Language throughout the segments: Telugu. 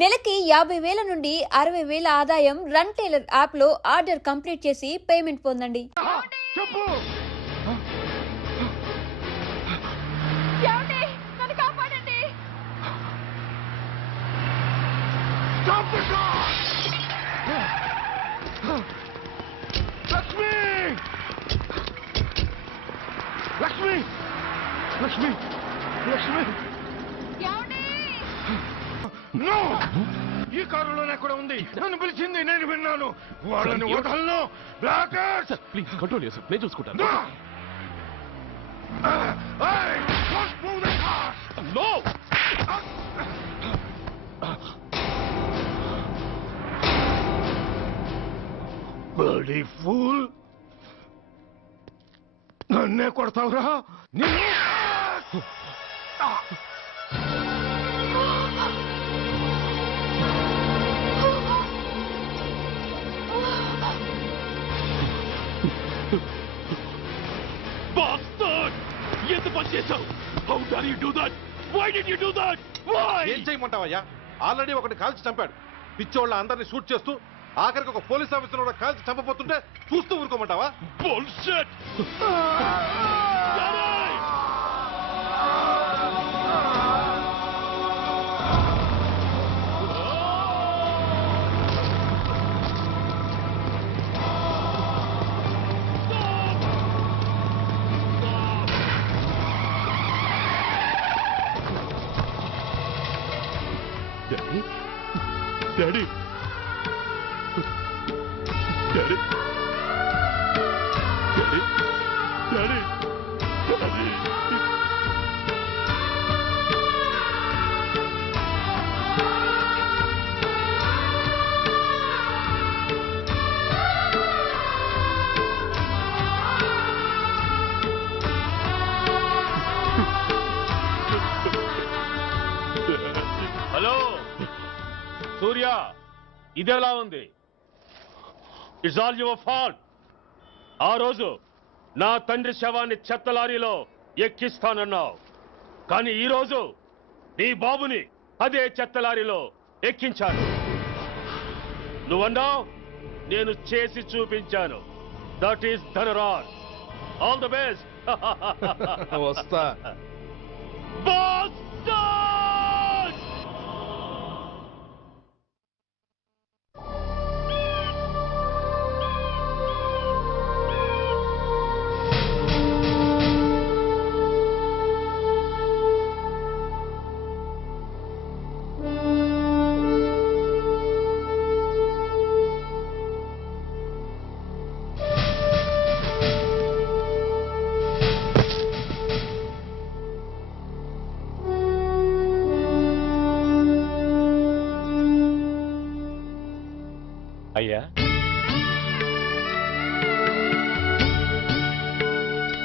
నెలకి 50,000 నుండి 60,000 ఆదాయం రన్ టైలర్ యాప్ లో ఆర్డర్ కంప్లీట్ చేసి పేమెంట్ పొందండి. లక్ష్మి లక్ష్మి లక్ష్మి ఈ కారులోనే కూడా ఉంది. నన్ను పిలిచింది, నేను విన్నాను. వాళ్ళని వదలను. ప్లీజ్ కంట్రోల్ చేసి నేను చూసుకుంటాను. నో బడీ ఫూల్, నన్నే కొడతావురా? ఎంత పని చేశావు? How dare you do that? Why did you do that? Why? ఏం చేయమంటావయ్యా? ఆల్రెడీ ఒకటి కాల్చి చంపాడు. పిచ్చోళ్ళ అందరినీ షూట్ చేస్తూ ఆఖరికి ఒక పోలీస్ ఆఫీసర్ కూడా కాల్చి చంపబోతుంటే చూస్తూ ఊరుకోమంటావా? Bullshit! Daddy? Daddy? Daddy? Daddy? Daddy? Daddy? Hello Surya, ఇదెలా ఉంది? It's all your fault. ఆ రోజు నా తండ్రి శవాన్ని చెత్త లారీలో ఎక్కిస్తానన్నావు, కానీ ఈరోజు నీ బాబుని అదే చెత్త లారీలో ఎక్కించాను. నువ్వన్నావు, నేను చేసి చూపించాను. That is Dhanraj. All the best. వస్తా. అయ్యా,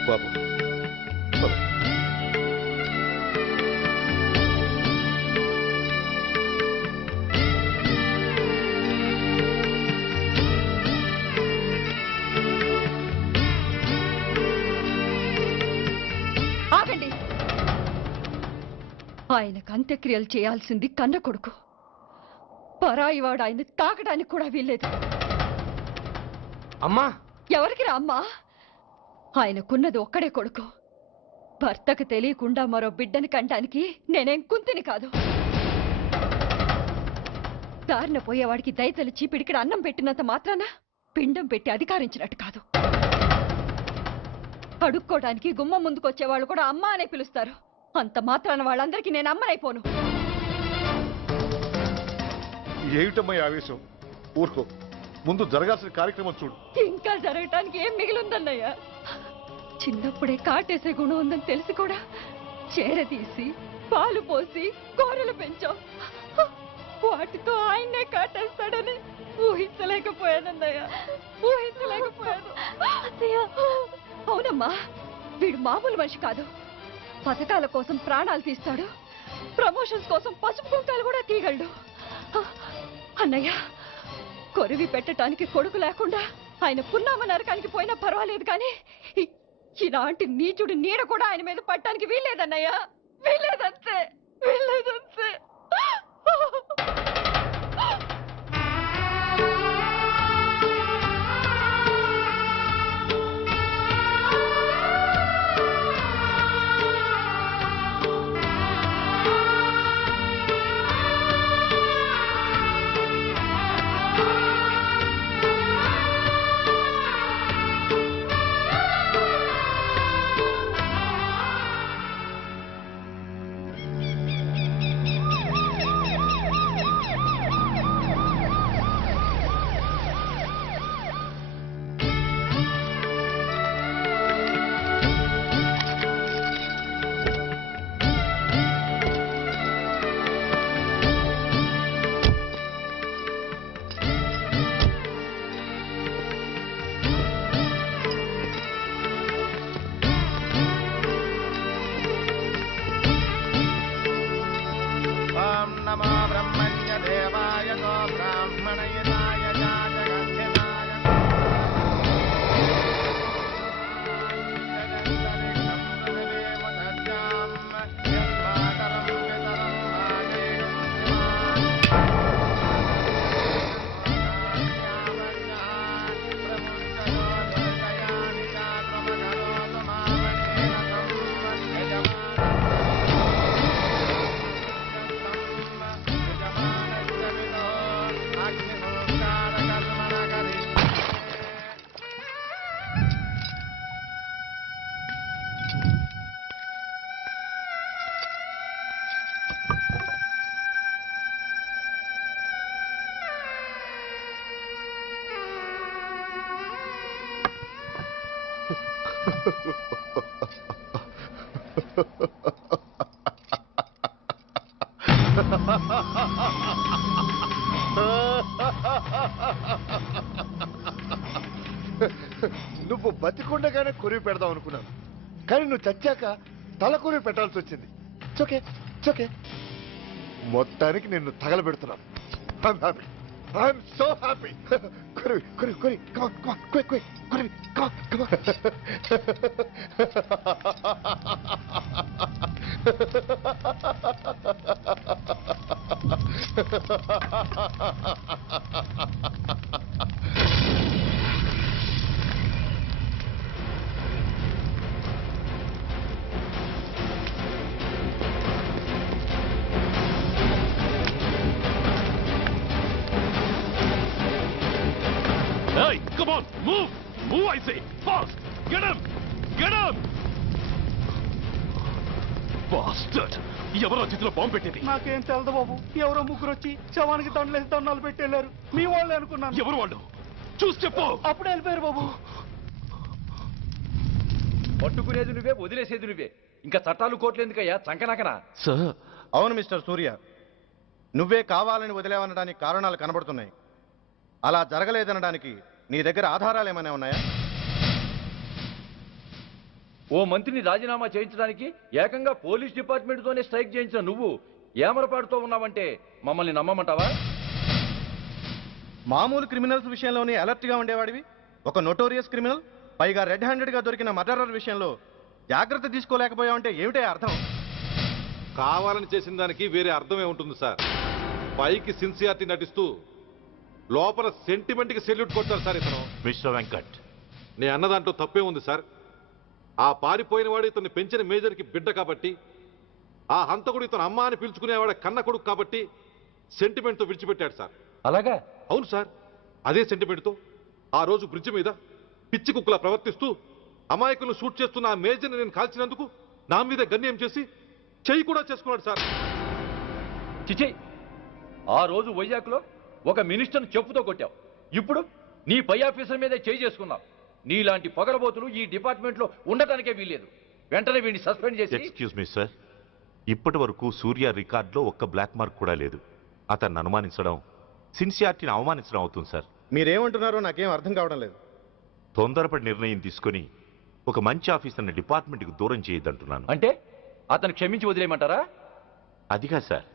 బాబు ఆగండి. ఆయనకు అంత్యక్రియలు చేయాల్సింది కన్న కొడుకు. పరాయివాడు ఆయన తాకడానికి కూడా వీల్లేదు. అమ్మా, ఎవరికి రా అమ్మా? ఆయనకున్నది ఒక్కడే కొడుకు. భర్తకు తెలియకుండా మరో బిడ్డని కంటానికి నేనేం కుంతిని కాదు. దారిన పోయేవాడికి దయతలిచి పిడికిడ అన్నం పెట్టినంత మాత్రాన పిండం పెట్టి అధికారించినట్టు కాదు. అడుక్కోవడానికి గుమ్మం ముందుకొచ్చేవాళ్ళు కూడా అమ్మ అనే పిలుస్తారు. అంత మాత్రాన వాళ్ళందరికీ నేను అమ్మనైపోను. ఏమిటమ్మా ఆవేశం? ఊరుకో, ముందు జరగాల్సిన కార్యక్రమం చూడు. ఇంకా జరగటానికి ఏం మిగిలిందన్నయ్య? చిన్నప్పుడే కాటేసే గుణం ఉందని తెలిసి కూడా చేరదీసి పాలు పోసి కూరలు పెంచాం. వాటితో ఆయన్నే కాటేస్తాడని ఊహించలేకపోయానన్నయ్య, ఊహించలేకపోయాను. అవునమ్మా, వీడు మామూలు మనిషి కాదు. పథకాల కోసం ప్రాణాలు తీస్తాడు, ప్రమోషన్స్ కోసం పసుపు కుంకాలు కూడా తీయగలడు. అన్నయ్య, కొరివి పెట్టడానికి కొడుకు లేకుండా ఆయన పున్నామ నరకానికి పోయినా పర్వాలేదు, కానీ ఇలాంటి నీచుడు నీడ కూడా ఆయన మీద పట్టడానికి వీల్లేదన్నయ్య, వీల్లేదంతే, వీల్లేదంతే. నువ్వు బతికుండగానే కొరివి పెడదాం అనుకున్నాను, కానీ నువ్వు చచ్చాక తల కొరివి పెట్టాల్సి వచ్చింది. చోకే చోకే, మొత్తానికి నిన్ను తగలబెడుతున్నాను. I'm happy, I'm so happy. కొరివి కొరివి కొరివి, కమాన్ కమాన్, క్విక్ క్విక్, కొరివి, come on come on. Hey, come on, move! Move, I say! Fast! Get him! Get him! Bastard! ఎవరో చేతిలో బాంబు పెట్టేది? నాకేం తెలదు బాబు. ఎవరో ముగ్గురు వచ్చి శవానికి దండలేసి దండాలు పెట్టేళ్ళారు. మీ వాళ్ళే అనుకున్నాను. ఎవరు వాళ్ళు? చూసి చెప్పు. అప్పుడే వెళ్ళిపోయారు బాబు. పట్టుకునేది నువ్వే, వదిలేసేది నువ్వే. ఇంకా చట్టాలు కోట్లు ఎందుకయ్యా, చంకనాకనా? సార్, అవును మిస్టర్ సూర్య, నువ్వే కావాలని వదిలేవనడానికి కారణాలు కనబడుతున్నాయి. అలా జరగలేదనడానికి నీ దగ్గర ఆధారాలు ఏమైనా ఉన్నాయా? ఓ మంత్రిని రాజీనామా చేయించడానికి ఏకంగా పోలీస్ డిపార్ట్మెంట్తోనే స్ట్రైక్ చేయించిన నువ్వు ఏమరపాటుతో ఉన్నావంటే మమ్మల్ని నమ్మమంటావా? మామూలు క్రిమినల్స్ విషయంలోనే అలర్ట్గా ఉండేవాడివి, ఒక నోటోరియస్ క్రిమినల్, పైగా రెడ్ హ్యాండెడ్గా దొరికిన మర్డరర్ విషయంలో జాగ్రత్త తీసుకోలేకపోయావంటే ఏమిటే అర్థం? కావాలని చేసిన దానికి వేరే అర్థమే ఉంటుంది సార్. పైకి సిన్సియారిటీ నటిస్తూ లోపల సెంటిమెంట్కి సెల్యూట్ కొడతారు సార్ ఇతను. మిస్టర్ వెంకట్, నే అన్న దాంట్లో తప్పే ఉంది సార్. ఆ పారిపోయిన వాడు ఇతన్ని పెంచిన మేజర్కి బిడ్డ కాబట్టి, ఆ హంతకుడు ఇతను అమ్మ అని పిలుచుకునేవాడు కన్న కొడుకు కాబట్టి సెంటిమెంట్తో విడిచిపెట్టాడు సార్. అలాగా? అవును సార్, అదే సెంటిమెంట్తో ఆ రోజు బ్రిడ్జ్ మీద పిచ్చి కుక్కలా ప్రవర్తిస్తూ అమాయకులను షూట్ చేస్తున్న ఆ మేజర్ని నేను కాల్చినందుకు నా మీద గన్యం చేసి చెయ్యి కూడా చేసుకున్నాడు సార్. చిచి, ఆ రోజు వైజాగ్లో ఒక మినిస్టర్ని చెప్పుతో కొట్టావు, ఇప్పుడు నీ పై ఆఫీసర్ మీదే చేయి చేసుకున్నావు. నీలాంటి పొగరబోతులు ఈ డిపార్ట్మెంట్లో ఉండటానికే వీల్లేదు. వెంటనే వీడిని సస్పెండ్ చేసి. ఎక్స్క్యూజ్ మీ సార్, ఇప్పటి వరకు సూర్య రికార్డులో ఒక్క బ్లాక్ మార్క్ కూడా లేదు. అతన్ని అనుమానించడం సిన్సియారిటీని అవమానించడం అవుతుంది సార్. మీరేమంటున్నారో నాకేం అర్థం కావడం లేదు. తొందరపడి నిర్ణయం తీసుకొని ఒక మంచి ఆఫీసర్ని డిపార్ట్మెంట్కి దూరం చేయొద్దంటున్నాను. అంటే అతను క్షమించి వదిలేయమంటారా? అదిగా సార్,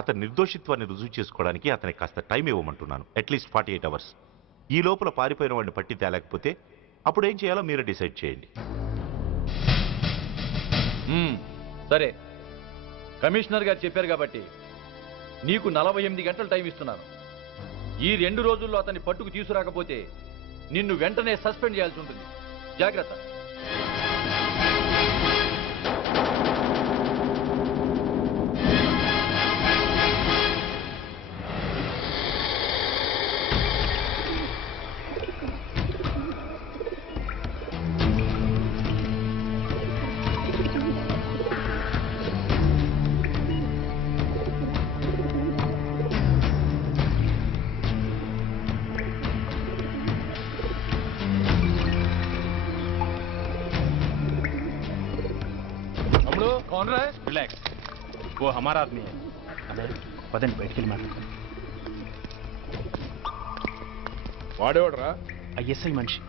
అతని నిర్దోషిత్వాన్ని రుజువు చేసుకోవడానికి అతనికి కాస్త టైం ఇవ్వమంటున్నాను. At least 48 hours. ఈ లోపల పారిపోయిన వాడిని పట్టి తేలేకపోతే అప్పుడు ఏం చేయాలో మీరే డిసైడ్ చేయండి. సరే, కమిషనర్ గారు చెప్పారు కాబట్టి నీకు 48 గంటలు టైం ఇస్తున్నాను. ఈ 2 రోజుల్లో అతన్ని పట్టుకు తీసుకురాకపోతే నిన్ను వెంటనే సస్పెండ్ చేయాల్సి ఉంటుంది. జాగ్రత్త. कौन रहा है? रिलैक्स, वो हमारा आदमी है. పదండి బయటికి వెళ్ళి మాట్లాడుకుందాం. వాడేవాడరా? ఐఎస్ఐ మనిషి.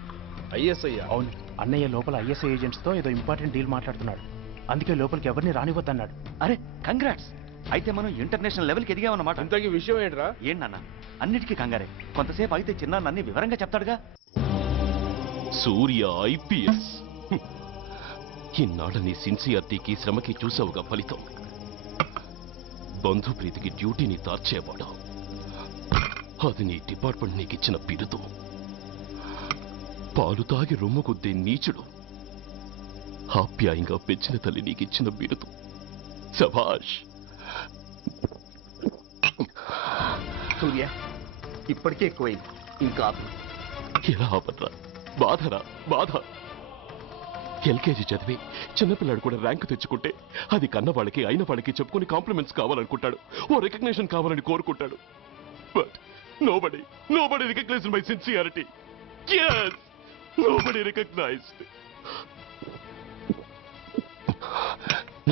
ఐఎస్ఐ? అవును, అన్నయ్య లోపల ఐఎస్ఐ ఏజెంట్స్ తో ఏదో ఇంపార్టెంట్ డీల్ మాట్లాడుతున్నాడు. అందుకే లోపలికి ఎవరిని రానివ్వద్దన్నాడు. అరే కంగ్రాట్స్, అయితే మనం ఇంటర్నేషనల్ లెవెల్కి ఎదిగామన్నమాట. ఇంతకీ విషయం ఏంట్రా? ఏంటన్నా అన్నిటికీ కంగారే. కొంతసేపు అయితే చిన్న అన్ని వివరంగా చెప్తాడుగా. సూర్య ఐపీఎస్. ఇన్నాళ్ళ నీ సిన్సియారిటీకి శ్రమకి చూసావుగా ఫలితం. బంధుప్రీతికి డ్యూటీని తార్చేవాడు. అది నీ డిపార్ట్మెంట్ నీకిచ్చిన బిరుదు. పాలు తాగి రొమ్ము కొద్దే నీచుడు ఆప్యాయంగా పెంచిన తల్లి నీకిచ్చిన బిరుదు. శభాష్. సూర్య, ఇప్పటికే ఎక్కువైంది, ఇంకా ఎలా ఆపట్రా? బాధరా బాధ. ఎల్కేజీ చదివి చిన్నపిల్లాడు కూడా ర్యాంకు తెచ్చుకుంటే అది కన్న వాళ్ళకి అయిన వాళ్ళకి చెప్పుకుని కాంప్లిమెంట్స్ కావాలనుకుంటాడు, ఓ రికగ్నిషన్ కావాలని కోరుకుంటాడు. But nobody recognized my sincerity. Yes, nobody recognized.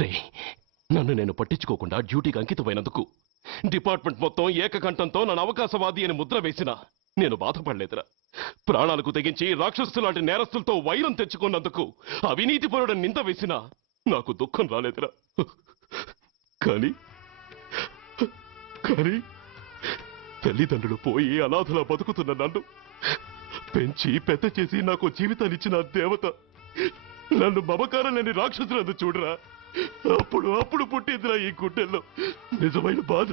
రే, నన్ను నేను పట్టించుకోకుండా డ్యూటీకి అంకితమైనందుకు డిపార్ట్మెంట్ మొత్తం ఏకకంఠంతో నన్ను అవకాశవాది అని ముద్ర వేసినా నేను బాధపడలేదురా. ప్రాణాలకు తెగించి రాక్షసులాంటి నేరస్తులతో వైరం తెచ్చుకున్నందుకు అవినీతిపరుడు నింద వేసినా నాకు దుఃఖం రాలేదురా. కానీ కానీ తల్లిదండ్రులు పోయి అనాథలా బతుకుతున్న నన్ను పెంచి పెద్ద చేసి నాకు జీవితాన్నిచ్చిన దేవత నన్ను మమకారం లేని రాక్షసులందు చూడరా. అప్పుడు పుట్టిందిరా ఈ గుండెల్లో నిజమైన బాధ.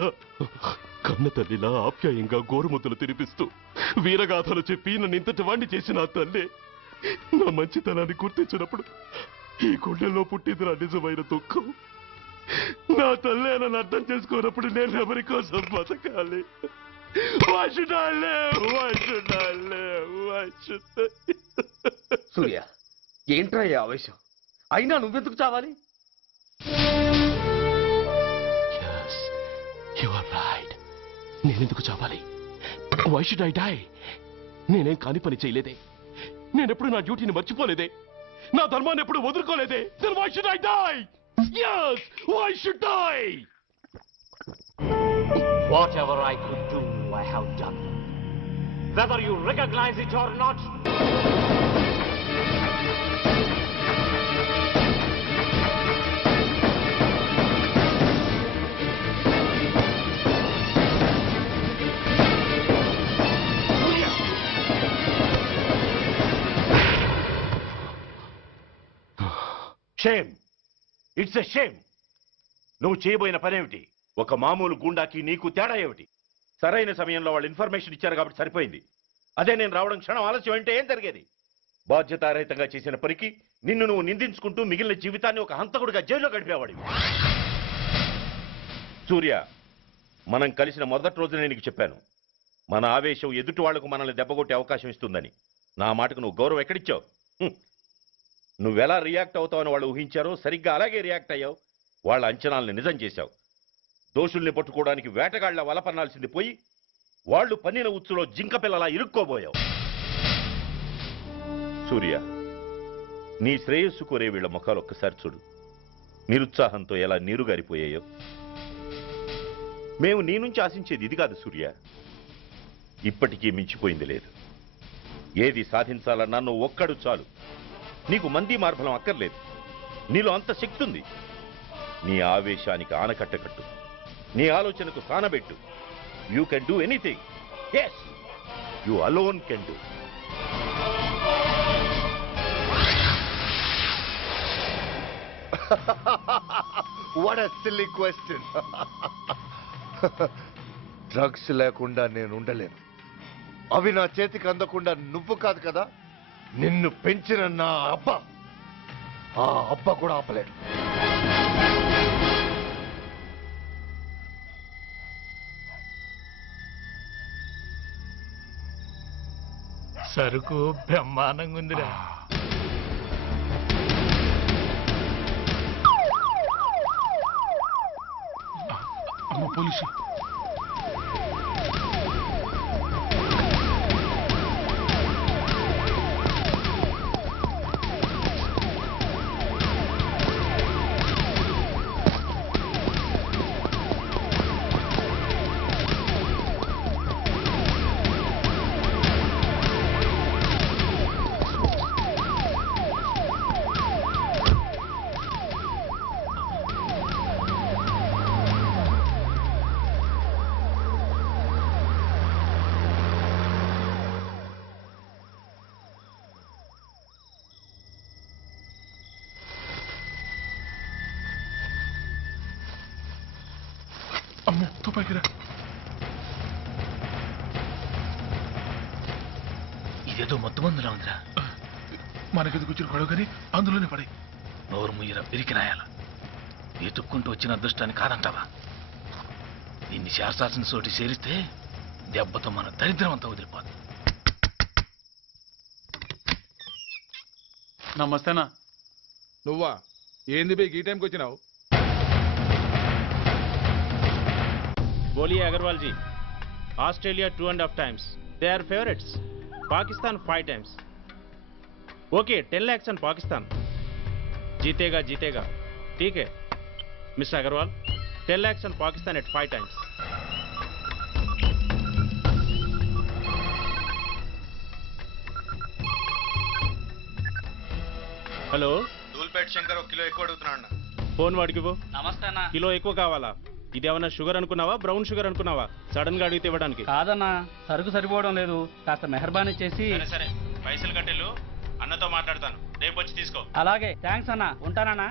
కన్న తల్లిలా ఆప్యాయంగా గోరుముద్దలు తినిపిస్తూ వీరగాథలు చెప్పి నన్ను ఇంతటి వాణ్ణి చేసిన ఆ తల్లే నా మంచితనాన్ని గుర్తించినప్పుడు ఈ గుండెల్లో పుట్టిందిరా నిజమైన దుఃఖం. నా తల్లే నన్ను అర్థం చేసుకోనప్పుడు నేను ఎవరి కోసం బతకాలి? సూర్య, ఏంట్రా ఈ ఆవేశం? అయినా నువ్వెందుకు చావాలి? నేనెందుకు చావాలి? Why should I die? నేనేం కాని పని చేయలేదే. నేనెప్పుడు నా డ్యూటీని మర్చిపోలేదే. నా ధర్మాన్ని ఎప్పుడు వదులుకోలేదే. Then why should I die? Yes, why should I? Whatever I could do, I have done. Whether you recognize it or not. Shame, it's a shame. నువ్వు చేయబోయిన పనేమిటి? ఒక మామూలు గుండాకి నీకు తేడా ఏమిటి? సరైన సమయంలో వాళ్ళు ఇన్ఫర్మేషన్ ఇచ్చారు కాబట్టి సరిపోయింది. అదే నేను రావడం క్షణం ఆలస్యం అంటే ఏం జరిగేది? బాధ్యతారహితంగా చేసిన పనికి నిన్ను నువ్వు నిందించుకుంటూ మిగిలిన జీవితాన్ని ఒక హంతకుడిగా జైల్లో గడిపేవాడివి. సూర్య, మనం కలిసిన మొదటి రోజునే నీకు చెప్పాను, మన ఆవేశం ఎదుటి వాళ్లకు మనల్ని దెబ్బగొట్టే అవకాశం ఇస్తుందని. నా మాటకు నువ్వు గౌరవం ఎక్కడిచ్చావు? నువ్వెలా రియాక్ట్ అవుతావని వాళ్ళు ఊహించారో సరిగ్గా అలాగే రియాక్ట్ అయ్యావు. వాళ్ళ అంచనాల్ని నిజం చేశావు. దోషుల్ని పట్టుకోవడానికి వేటగాళ్ల వలపన్నాల్సింది పోయి వాళ్ళు పన్నిన ఉచ్చులో జింక పిల్లలా ఇరుక్కోబోయావు. సూర్య, నీ శ్రేయస్సు కోరే వీళ్ళ ముఖాలు ఒక్కసారి చూడు. నిరుత్సాహంతో ఎలా నీరుగారిపోయాయో. మేము నీ నుంచి ఆశించేది ఇది కాదు సూర్య. ఇప్పటికీ మించిపోయింది లేదు. ఏది సాధించాలన్నా నువ్వు ఒక్కడు చాలు. నీకు మంది మార్బలం అక్కర్లేదు. నీలో అంత శక్తి ఉంది. నీ ఆవేశానికి ఆనకట్ట కట్టు. నీ ఆలోచనకు సానబెట్టు. You can do anything. Yes, you alone can do. What a silly question. Drugs లేకుండా నేను ఉండలేను. అవి నా చేతికి అందకుండా నువ్వు కాదు కదా, నిన్ను పెంచిన నా అబ్బ, ఆ అబ్బ కూడా ఆపలేడు. సరుకు బ్రహ్మాండంగా ఉందిరా. పోలీసు అమ్మో, తుపాకిరా. ఇదేదో మొత్తం మందులా ఉందిరా. మనకెందుకు వచ్చిన గొడవ కానీ అందులోనే పడి నోరు ముయ్యరా పిరికినాయాల. వెతుక్కుంటూ వచ్చిన అదృష్టాన్ని కాదంటావా? దీన్ని శాస్త్రాసిన చోటి చేరిస్తే దెబ్బతో మన దరిద్రం అంతా వదిలిపోదు. నమస్తేనా. నువ్వా? ఏంది బే ఈ టైంకి వచ్చినావు? बोलिए Agarwal ji. Australia 2.5 times. They are favorites. Pakistan 5 times. Okay, 10 lakhs on Pakistan. जीतेगा जीतेगा. ठीक है. Mr. Agarwal, 10 lakhs on Pakistan at 5 times. Hello Dhoolpet Shankar 1 kilo ఎక్కువ అడుగుతున్నా అన్న. ఫోన్ వాడికి ఇవ్వు. నమస్తే అన్న. కిలో ఎక్కువ కావాలా? ఇది ఏమన్నా షుగర్ అనుకున్నావా, బ్రౌన్ షుగర్ అనుకున్నావా? సడన్ గా అడిగితే ఇవ్వడానికి కాదన్నా, సరుకు సరిపోవడం లేదు, కాస్త మెహర్బానీ చేసి. సరే పైసలు కట్టెలు, అన్నతో మాట్లాడతాను, రేపు వచ్చి తీసుకో. అలాగే, థ్యాంక్స్ అన్న, ఉంటానన్నా.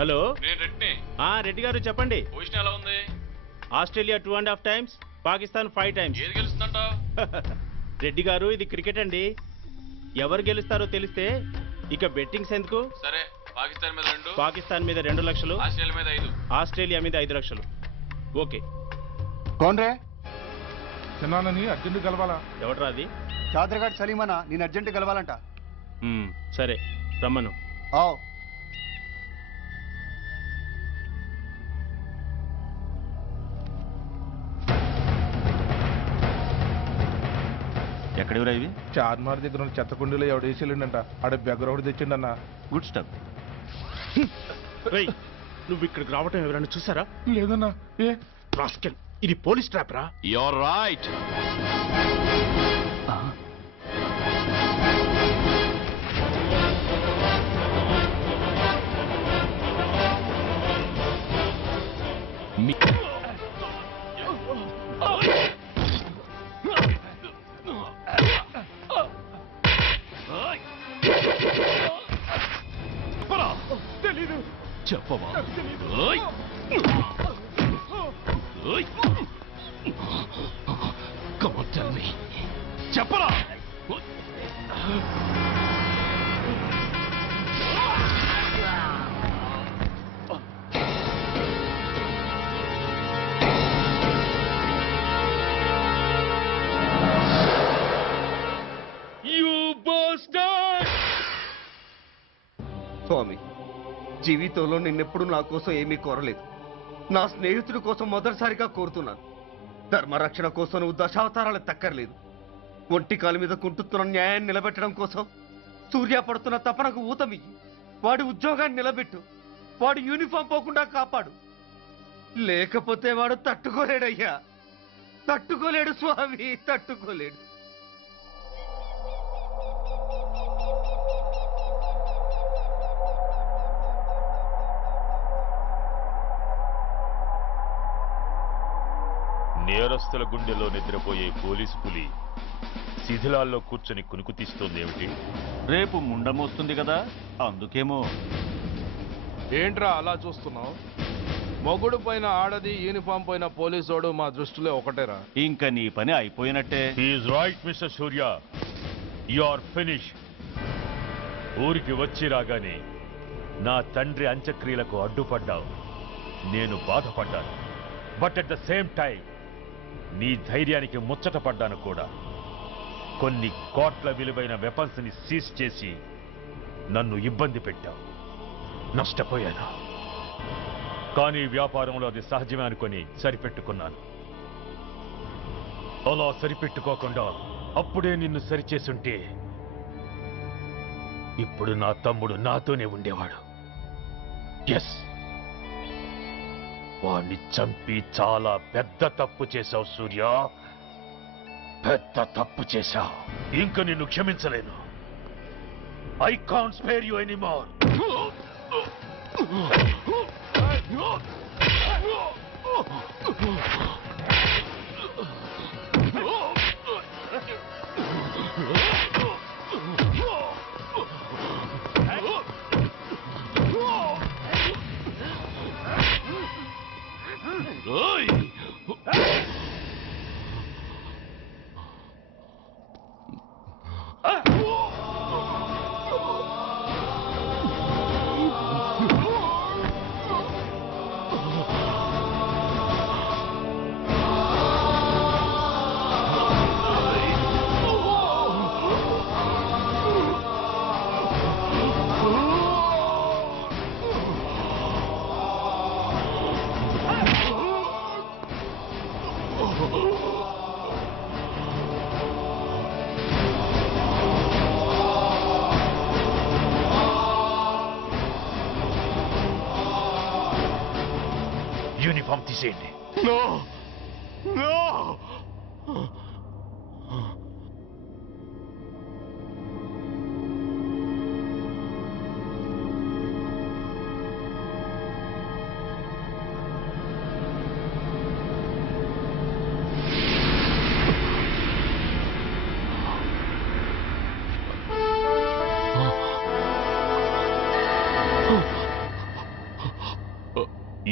హలో, రెడ్డి. రెడ్డి గారు చెప్పండి. పొజిషన్ ఎలా ఉంది? Australia 2.5 times, Pakistan 5 times. ఏది గెలుస్తుందంట? రెడ్డి గారు, ఇది క్రికెట్ అండి. ఎవరు గెలుస్తారో తెలిస్తే ఇక బెట్టింగ్స్ ఎందుకు? సరే, పాకిస్తాన్ మీద 2, పాకిస్తాన్ మీద 2 లక్షలు, ఆస్ట్రేలియా మీద 5. ఆస్ట్రేలియా మీద 5 లక్షలు. ఓకే. కోన్రే చిన్నానని అర్జెంట్ కలవాలా? ఎవడ్రా అది? చాదరగాడ్ సలీమనా, నేను అర్జెంట్ కలవాలంట. సరే రమ్మను. ఎక్కడెవరా ఇవి? చార్మార్ దగ్గర ఉన్న చెత్త కుండీలో ఎవడు వేసేళ్ళంట. ఆడ బెగ్గర ఒకటి తెచ్చిండన్న. Good stuff. నువ్వు ఇక్కడికి రావటం ఎవరైనా చూసారా? లేదన్నా. ఏ రాస్కెల్, ఇది పోలీస్ ట్రాప్ రా. You're right. చెప్పవా? Come on, tell me. చెప్పరా? స్వామి, జీవితంలో నిన్నెప్పుడు నా కోసం ఏమీ కోరలేదు. నా స్నేహితుడి కోసం మొదటిసారిగా కోరుతున్నాను. ధర్మరక్షణ కోసం నువ్వు దశావతారాలు తక్కర్లేదు. ఒంటి కాలు మీద కుంటుతున్న న్యాయాన్ని నిలబెట్టడం కోసం సూర్య పడుతున్న తపనకు ఊతమియ్యి. వాడి ఉద్యోగాన్ని నిలబెట్టు. వాడు యూనిఫామ్ పోకుండా కాపాడు. లేకపోతే వాడు తట్టుకోలేడయ్యా, తట్టుకోలేడు స్వామి, తట్టుకోలేడు. నేరస్తుల గుండెలో నిద్రపోయే పోలీసు పులి శిథిలాల్లో కూర్చొని కునుకు తీస్తోందేమిటి? రేపు ముండమొస్తుంది కదా, అందుకేమో. ఏంట్రా అలా చూస్తున్నావు? మొగుడు పైన ఆడది, యూనిఫామ్ పైన పోలీసోడు మా దృష్టిలో ఒకటేరా. ఇంకా నీ పని అయిపోయినట్టే. Is right mister Surya, you are finish. ఊరికి వచ్చి రాగానే నా తండ్రి అంత్యక్రియలకు అడ్డుపడ్డావు. నేను బాధపడ్డాను. But at the same time నీ ధైర్యానికి ముచ్చట పడ్డాను కూడా. కొన్ని కోట్ల విలువైన వెపన్స్ ని సీజ్ చేసి నన్ను ఇబ్బంది పెట్టావు. నష్టపోయాను. కానీ వ్యాపారంలో అది సహజమే అనుకొని సరిపెట్టుకున్నాను. అలా సరిపెట్టుకోకుండా అప్పుడే నిన్ను సరిచేసుంటే ఇప్పుడు నా తమ్ముడు నాతోనే ఉండేవాడు. ఎస్, వాణ్ణి చంపి చాలా పెద్ద తప్పు చేశావు సూర్య, పెద్ద తప్పు చేశావు. ఇంక నిన్ను క్షమించలేను. I can't spare you anymore. Uniform తీసేయండి. నో నో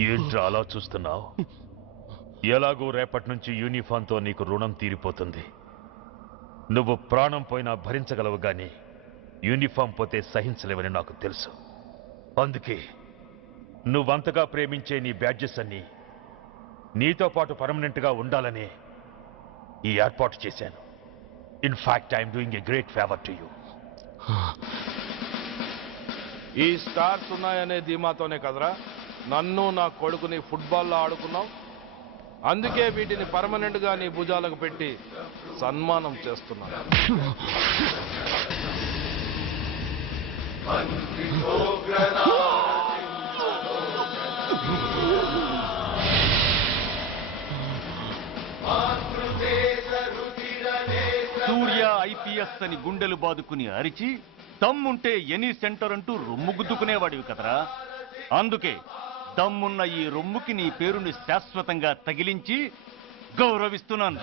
ఏంట్రా అలా చూస్తున్నావు? ఎలాగో రేపటి నుంచి యూనిఫామ్తో నీకు రుణం తీరిపోతుంది. నువ్వు ప్రాణం పోయినా భరించగలవు గాని యూనిఫామ్ పోతే సహించలేవని నాకు తెలుసు. అందుకే నువ్వంతగా ప్రేమించే నీ బ్యాడ్జెస్ అన్ని నీతో పాటు పర్మనెంట్గా ఉండాలని ఈ ఏర్పాటు చేశాను. In fact I'm doing a great favour to you. ఈ స్టార్స్ ఉన్నాయనే ధీమాతోనే కదరా నన్ను నా కొడుకుని ఫుట్బాల్లో ఆడుకున్నావు. అందుకే వీటిని పర్మనెంట్ గా నీ భుజాలకు పెట్టి సన్మానం చేస్తున్నాను. సూర్య ఐపీఎస్ అని గుండెలు బాదుకుని అరిచి దమ్ముంటే ఎనీ సెంటర్ అంటూ రొమ్ము గుద్దుకునేవాడివి కదరా. అందుకే దమ్మున్న ఈ రొమ్ముకి నీ పేరుని శాశ్వతంగా తగిలించి గౌరవిస్తున్నాను.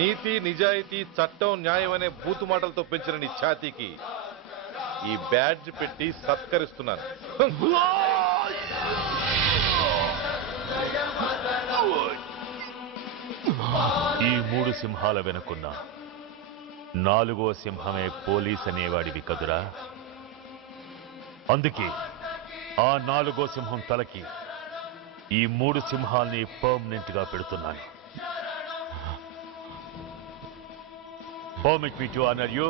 నీతి నిజాయితీ చట్టం న్యాయం అనే బూతు మాటలతో పెంచిన నీ ఛాతీకి ఈ బ్యాడ్జ్ పెట్టి సత్కరిస్తున్నాను. ఈ 3 సింహాల వెనుకున్న 4వ సింహమే పోలీస్ అనేవాడివి కదురా. అందుకే ఆ 4వ సింహం తలకి ఈ 3 సింహాల్ని పర్మనెంట్ గా పెడుతున్నాను. Permit me to honor you.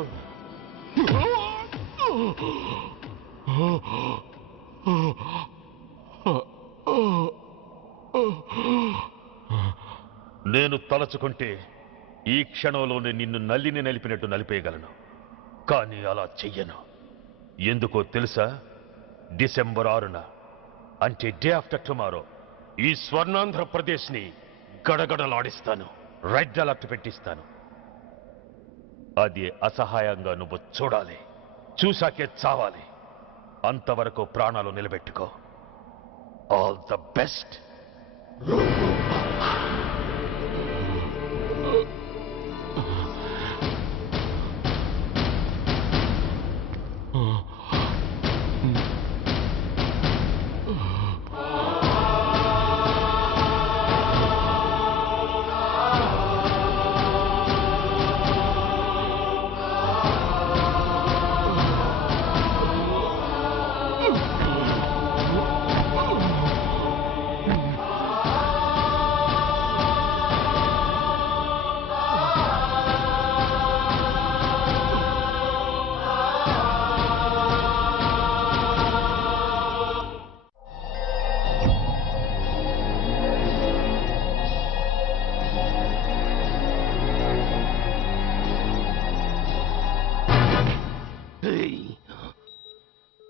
నేను తలచుకుంటే ఈ క్షణంలోనే నిన్ను నల్లిని నలిపినట్టు నలిపేయగలను. కానీ అలా చెయ్యను. ఎందుకో తెలుసా? డిసెంబర్ 6న అంటే డే ఆఫ్టర్ టుమారో ఈ స్వర్ణాంధ్రప్రదేశ్ని గడగడలాడిస్తాను. రెడ్ అలర్ట్ పెట్టిస్తాను. అది అసహాయంగా నువ్వు చూడాలి. చూశాకే చావాలి. అంతవరకు ప్రాణాలు నిలబెట్టుకో. All the best.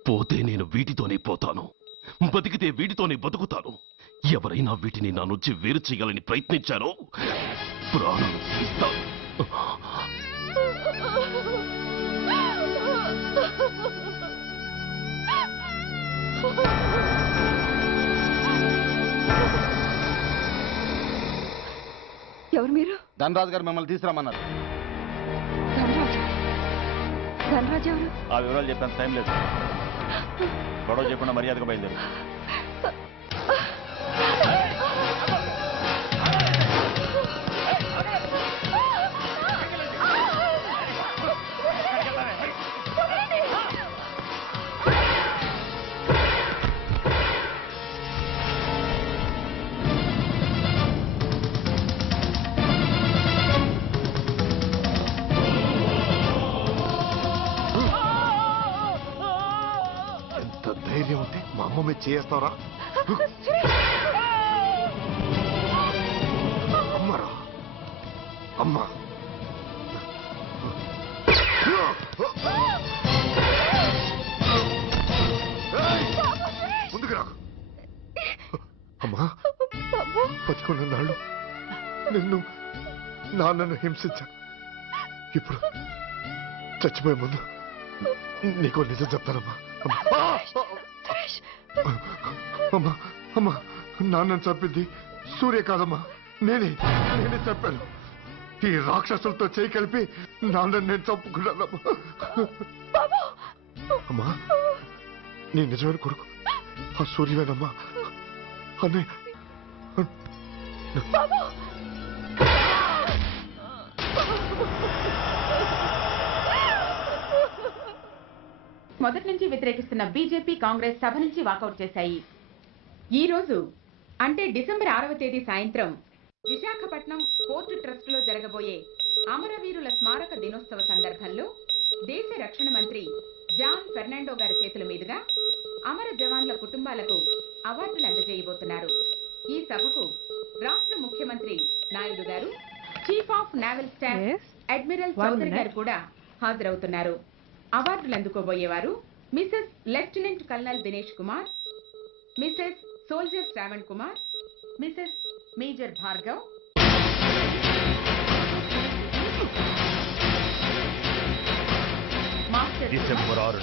పోతే నేను వీటితోనే పోతాను, బతికితే వీటితోనే బతుకుతాను. ఎవరైనా వీటిని నా నుంచి వేరు చేయాలని ప్రయత్నించారో ప్రాణాలు తీస్తాను. ఎవరు మీరు? ధనరాజు గారు మిమ్మల్ని తీసుకురామన్నారు. ధనరాజు ఎవరు? ఆ వివరాలు చెప్పేంత టైం లేదు. గొడవ చెప్పకుండా మర్యాదగా బయలుదేరు. ధైర్యం ఉంటే మా అమ్మ మీద చేస్తావరా? అమ్మరా అమ్మ. తెలుసుకున్నాళ్ళు నిన్ను నాన్నను హింసించాను. ఇప్పుడు చచ్చిపోయే ముందు నీకో నిజం చెప్తానమ్మా. అమ్మా అమ్మా నాన్నను చంపింది సూర్య కాదమ్మా, నేనే చెప్పాను. ఈ రాక్షసులతో చేయి కలిపి నాన్నని నేను చంపుకున్నానమ్మా. అమ్మా నీ నిజమైన కొడుకు ఆ సూర్యవేనమ్మా. అన్నయ్య మొదటి నుంచి వ్యతిరేకిస్తున్న బీజేపీ కాంగ్రెస్ సభ నుంచి వాకౌట్ చేశాయి. ఈ రోజు అంటే డిసెంబర్ 6వ తేదీ సాయంత్రం విశాఖపట్నం పోర్టు ట్రస్ట్ లో జరగబోయే అమరవీరుల స్మారక దినోత్సవ సందర్భంలో దేశ రక్షణ మంత్రి జాన్ ఫెర్నాండో గారి చేతుల మీదుగా అమర జవాన్ల కుటుంబాలకు అవార్డులు అందజేయబోతున్నారు. ఈ సభకు రాష్ట్ర ముఖ్యమంత్రి నాయుడు గారు, chief of naval staff admiral Chaudhary గారు కూడా హాజరవుతున్నారు. అవార్డులు అందుకోబోయేవారు Mrs lieutenant colonel Dinesh Kumar, Mrs soldier Shravan Kumar, Mrs major Bhargav, master December 6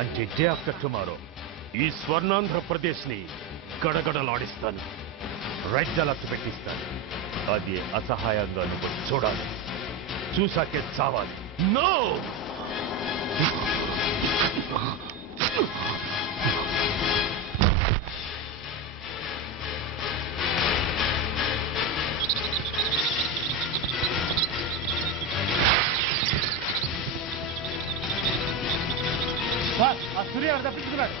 అంటే డే ఆఫ్టర్ టుమారో ఈ స్వర్ణాంధ్రప్రదేశ్ ని గడగడలాడిస్తాను. రెడ్ అలర్ట్ పెట్టిస్తాను. అది అసహాయంగా నువ్వు చూడాలి, చూసాకే చావాలి. నో సూర్య తప్పించుకున్నాడు.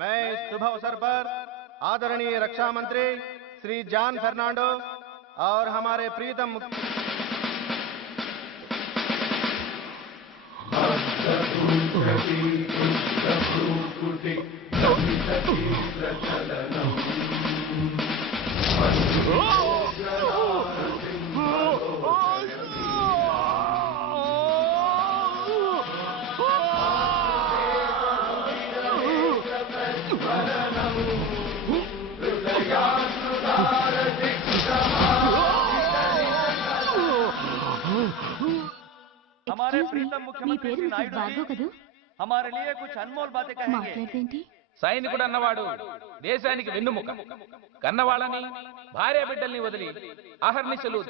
मैं इस शुभ अवसर पर आदरणीय रक्षा मंत्री श्री जॉन फर्नांडो और हमारे प्रीतम हमारे प्रीतम मुख्यमंत्री श्री नायडू जी हमारे लिए कुछ अनमोल बातें कहेंगे। సైనికుడు అన్నవాడు దేశానికి వెన్నుముక. కన్నవాళ్ళని భార్య బిడ్డల్ని వదిలి అహర్నిశలు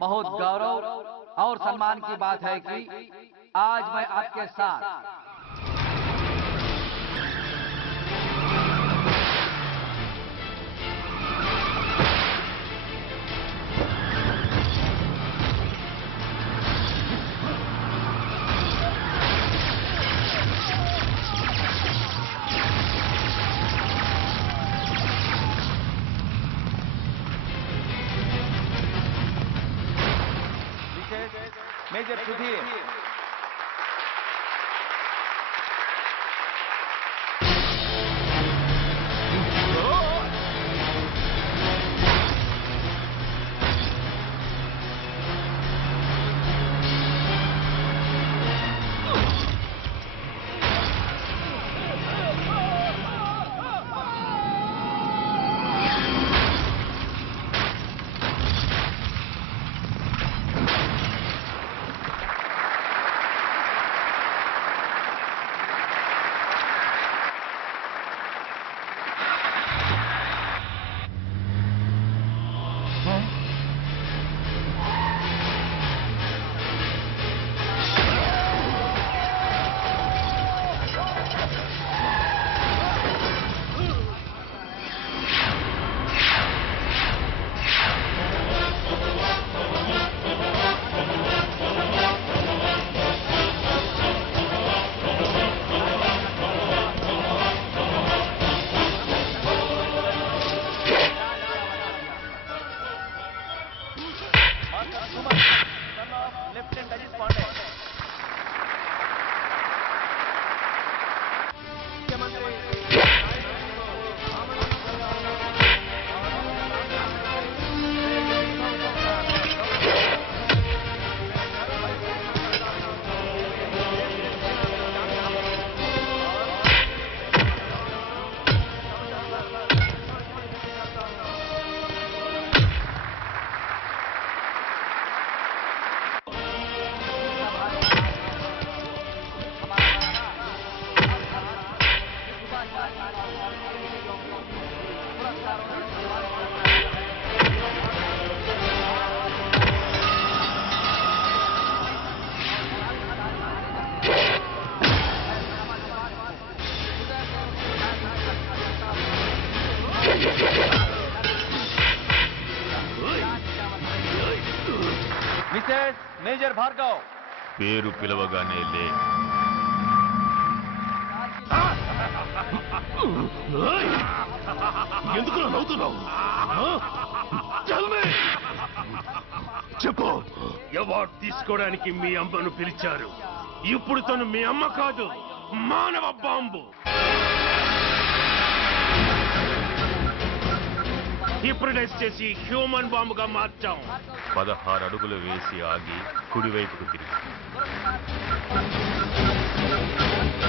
बहुत गौरव और सम्मान की बात है कि आज मैं आपके साथ major Sudhir Mrs major Bhargav పేరు పిలవగానే లే. ఎందుకు నవ్వుతున్నావు? చెప్పు. అవార్డు తీసుకోవడానికి మీ అమ్మను పిలిచారు. ఇప్పుడు తను మీ అమ్మ కాదు, మానవ బాంబు. హిప్నటైజ్ చేసి హ్యూమన్ బాంబుగా మార్చాం. 16 అడుగులు వేసి ఆగి కుడివైపుకు తిరిగి